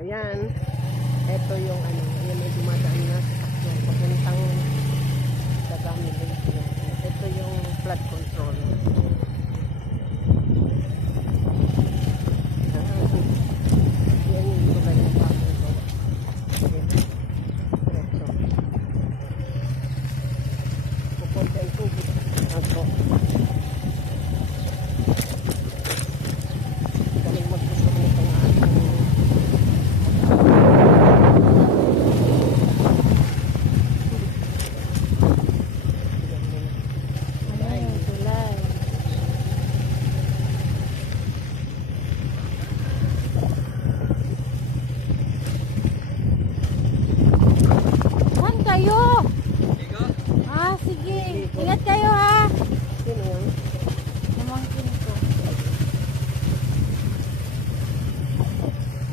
ayan. Ito yung ano, ayan may dumadaan na sasakyan papuntang Dagami Lake. Ito yung flood control.